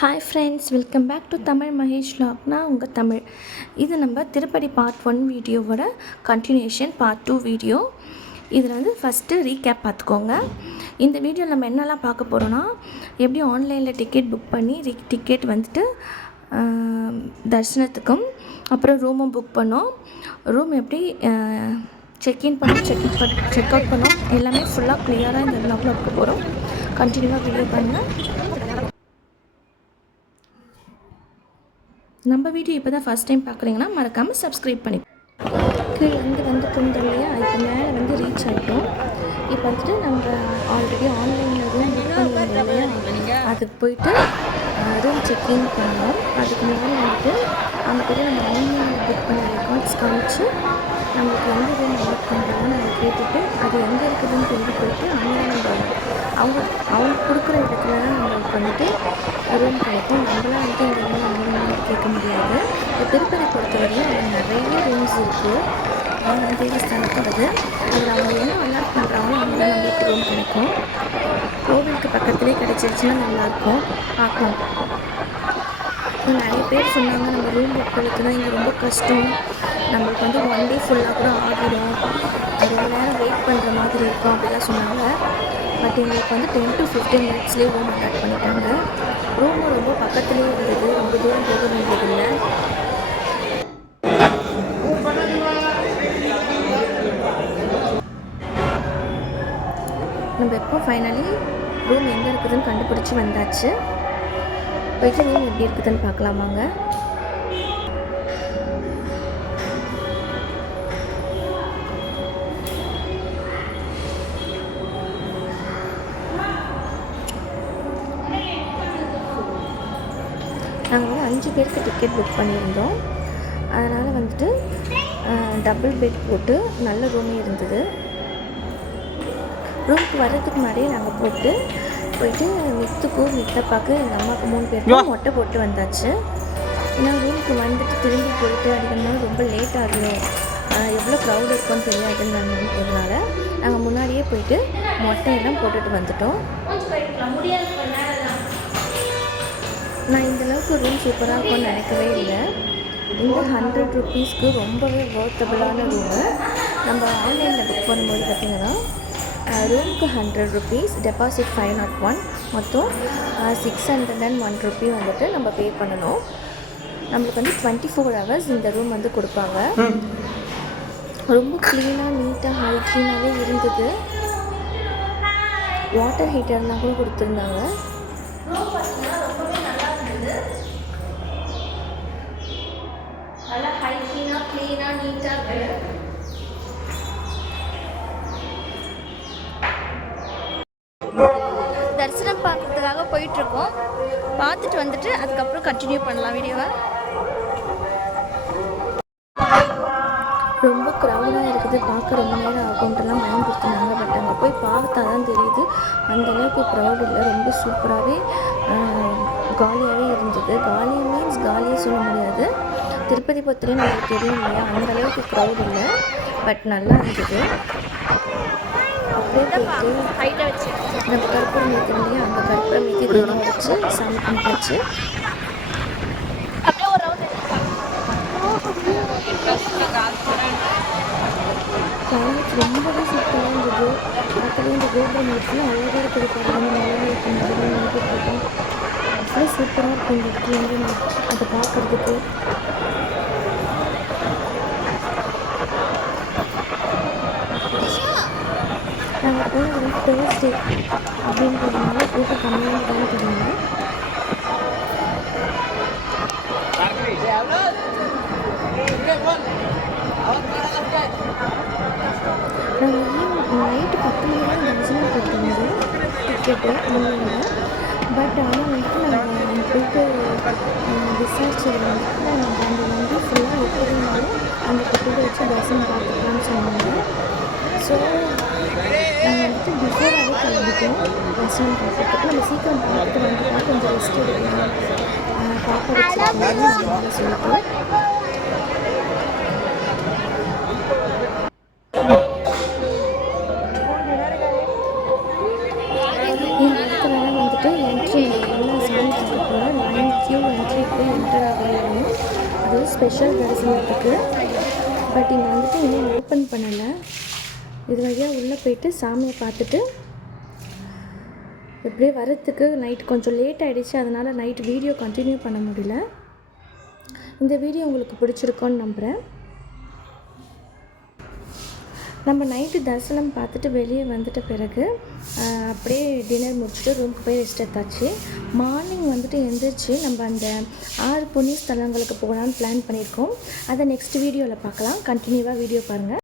Hi friends welcome back to Tamil Mahesh லாக்னா உங்கள் தமிழ். இது நம்ம திருப்பதி பார்ட் ஒன் வீடியோவோட கண்டினியூஷன் பார்ட் டூ வீடியோ இதில் வந்து ஃபஸ்ட்டு ரீகேப் பார்த்துக்கோங்க. இந்த வீடியோவில் நம்ம என்னெல்லாம் பார்க்க போகிறோன்னா எப்படி ஆன்லைனில் டிக்கெட் புக் பண்ணி ரீ டிக்கெட் வந்துட்டு தரிசனத்துக்கும் அப்புறம் ரூமும் புக் பண்ணோம். ரூம் எப்படி செக்இன் பண்ணி செக்இன் பண்ணி செக் அவுட் பண்ணோம். எல்லாமே ஃபுல்லாக க்ளியராக இந்த vlogல இருக்க போகிறோம் கண்டினியூவாக வீடியோ பண்ணுங்கள் நம்ம வீடியோ இப்போ தான் ஃபஸ்ட் டைம் பார்க்குறீங்கன்னா மறக்காமல் சப்ஸ்கிரைப் பண்ணி கீழே வந்து வந்து இருந்தோம் அதுக்கு இப்போ மேலே வந்து ரீச் ஆகிட்டோம் இப்போ வந்துட்டு நம்ம ஆல்ரெடி ஆன்லைனில் ரூம் புக் இல்லையா? அதுக்கு போயிட்டு ரூம் செக்இன் பண்ணோம். அதுக்கு முன்னாடி வந்துட்டு அங்கே போய் நம்ம ஆன்லைனில் புக் பண்ண ரெக்கார்ட்ஸ் காமிச்சு நம்மளுக்கு எந்த ரூம் பண்ணுறாங்கன்னு நம்ம கேட்டுட்டு அது எங்கே இருக்குதுன்னு தேடி போயிட்டு அங்கே நம்ம அவங்க அவங்க கொடுக்குற இடத்துல தான் நம்மளுக்கு வந்துட்டு ரூம் கிடைக்கும். நம்மளாம் வந்துட்டு இந்த ரூம் அந்த ரூம் கேட்க முடியாது. இப்போ திருப்பதி பொறுத்தவரையும் அங்கே நிறைய ரூம்ஸ் இருக்குது அவங்க தேவஸ்தானத்தோடது அதில் அவங்க என்ன அலாட் பண்ணுறாங்களோ அங்கே தான் நம்மளுக்கு ரூம் கிடைக்கும். கோவிலுக்கு பக்கத்துலேயே கிடச்சிருச்சுன்னா நல்லாயிருக்கும் பார்க்கலாம் நிறைய பேர் சொன்னாங்க நம்ம ரூம் புக் தான் இங்கே ரொம்ப கஷ்டம். நம்மளுக்கு வந்து ஒன் டே ஃபுல்லாக கூட ஆகிடும். ரொம்ப நேரம் வெயிட் பண்ணுற மாதிரி இருக்கும் அப்படிலாம் சொன்னாங்க. பட் எங்களுக்கு வந்து டென் டு ஃபிஃப்டீன் மினிட்ஸ்லேயே ரூம் அட்டாக் பண்ணிட்டாங்க. ரூமும் ரொம்ப பக்கத்துலேயே இருந்தது. ரொம்ப தூரம் போக வேண்டியதில்லை நம்ம எப்போ ஃபைனலி ரூம் எங்கே இருக்குதுன்னு கண்டுபிடிச்சி வந்தாச்சு. போயிட்டு ரூம் எப்படி இருக்குதுன்னு பார்க்கலாமாங்க? நாங்கள் வந்து அஞ்சு பேருக்கு டிக்கெட் புக் பண்ணியிருந்தோம். அதனால் வந்துட்டு டபுள் பெட் போட்டு நல்ல ரூமே இருந்தது. ரூமுக்கு வர்றதுக்கு முன்னாடியே நாங்கள் போட்டு போயிட்டு மித்துக்கும் மித்தப்பாக்கு எங்கள் அம்மாவுக்கு மூணு பேருக்கும் மொட்டை போட்டு வந்தாச்சு. ஏன்னா ரூமுக்கு வந்துட்டு திரும்பி போயிட்டு அடிக்கணும்னா ரொம்ப லேட் ஆகும் எவ்வளோ க்ரௌட் இருக்கும்னு தெரியாதுன்னு நான் நினைக்கிறதுனால நாங்கள் முன்னாடியே போயிட்டு மொட்டையெல்லாம் போட்டுட்டு வந்துட்டோம். நான் இந்த அளவுக்கு ரூம் சூப்பராக இருக்கும்னு நினைக்கவே இல்லை. இந்த ஹண்ட்ரட் ருபீஸ்க்கு ரொம்பவே ஒர்த்தபுளான ரூமு நம்ம ஆன்லைனில் புக் பண்ணும்போது பார்த்தீங்கன்னா ரூமுக்கு hundred rupees deposit five nought one மொத்தம் six hundred and one rupee வந்துட்டு நம்ம பே பண்ணணும். நம்மளுக்கு வந்து டுவெண்ட்டி ஃபோர் ஹவர்ஸ் இந்த ரூம் வந்து கொடுப்பாங்க. ரொம்ப க்ளீனாக நீட்டாக ஹைஜீனாகவே இருந்தது. வாட்டர் ஹீட்டர்லாம் கூட கொடுத்துருந்தாங்க நல்லா ஹைஜீனாக க்ளீனாக நீட்டாக இருக்குது தரிசனம் பார்க்கறதுக்காக போயிட்டுருக்கோம் பார்த்துட்டு வந்துட்டு அதுக்கப்புறம் கண்டினியூ பண்ணலாம் வீடியோவை. ரொம்ப க்ரௌடாக இருக்குது. பார்க்க ரொம்ப நேரம் ஆகும்ட்டுலாம் பயன்படுத்தினாங்க. பட் அங்கே போய் பார்த்தா தான் தெரியுது. அந்த அளவுக்கு க்ரௌட் இல்லை. ரொம்ப சூப்பராகவே காலியாகவே இருந்தது. காலி மீன்ஸ் காலியே சொல்ல முடியாது. திருப்பதி பொறுத்தவரையும் நமக்கு தெரியும் இல்லையா அந்த அளவுக்கு க்ரௌட் இல்லை. பட் நல்லா இருந்தது. அப்படியே போயிட்டு நம்ம கற்பூரம் ஏற்றோம் இல்லையா? ஏற்றி தீபம் வச்சு சாமி கும்பிட்டாச்சு ரொம்பவே சூப்பராக இருந்தது. பார்க்கவே இந்த கோபுரம் எவ்வளோ அழகாக இருக்குது பாருங்க. நல்லா இருக்கும் இருக்கோம் அவ்வளோ சூப்பராக இருக்கும் இந்த இடத்துல அதை பார்க்குறதுக்கு. நாங்கள் போனது தேர்ஸ்டே அப்படின்றதுனால கூட்டம் கம்மியாக தான் தெரியுங்க நாங்கள் ஈவினிங் நைட்டு பத்து மணிக்கு தான் தரிசனம் போட்டிருந்தோம் டிக்கெட்டு ஆன்லைனில் பட் ஆனால் வந்துட்டு நாங்கள் அங்கே போயிட்டு அஹ், விசாரிச்சது வந்துட்டு நம்ம அந்த வந்து ஃபுல்லாக எப்படி இருந்தாலும் அந்த டிக்கெட்டை வச்சு தரிசனம் பார்த்துக்கலாம்னு சொன்னாங்க ஸோ நாங்கள் வந்துட்டு கிளம்பிட்டோம் தரிசனம் பார்க்கறதுக்கு நம்ம சீக்கிரம் பார்த்துட்டு வந்துட்டா கொஞ்சம் ரெஸ்ட் எடுக்கலாம் பாப்பா வச்சுருக்கோம் சொல்லிட்டு. பார்க்க ஸ்பெஷல் தரிசனத்துக்கு. பட் இங்கே வந்துட்டு இன்னும் ஓப்பன் பண்ணலை. இது வழியாக உள்ளே போயிட்டு சாமியை பார்த்துட்டு அப்படியே வரத்துக்கு நைட் கொஞ்சம் லேட் ஆகிடுச்சு அதனால் நைட் வீடியோ கண்டினியூ பண்ண முடியல. இந்த வீடியோ உங்களுக்கு பிடிச்சிருக்கோன்னு நம்புகிறேன் நம்ம நைட்டு தரிசனம் பார்த்துட்டு வெளியே வந்துட்ட பிறகு அப்படியே டின்னர் முடிச்சுட்டு ரூமுக்கு போய் ரெஸ்ட் எடுத்தாச்சு. மார்னிங் வந்துட்டு எழுந்திரிச்சு நம்ம அந்த ஆறு புண்ணிய ஸ்தலங்களுக்கு போகலான்னு பிளான் பண்ணியிருக்கோம். அதை நெக்ஸ்ட் வீடியோவில் பார்க்கலாம். கண்டினியூவாக வீடியோ பாருங்கள்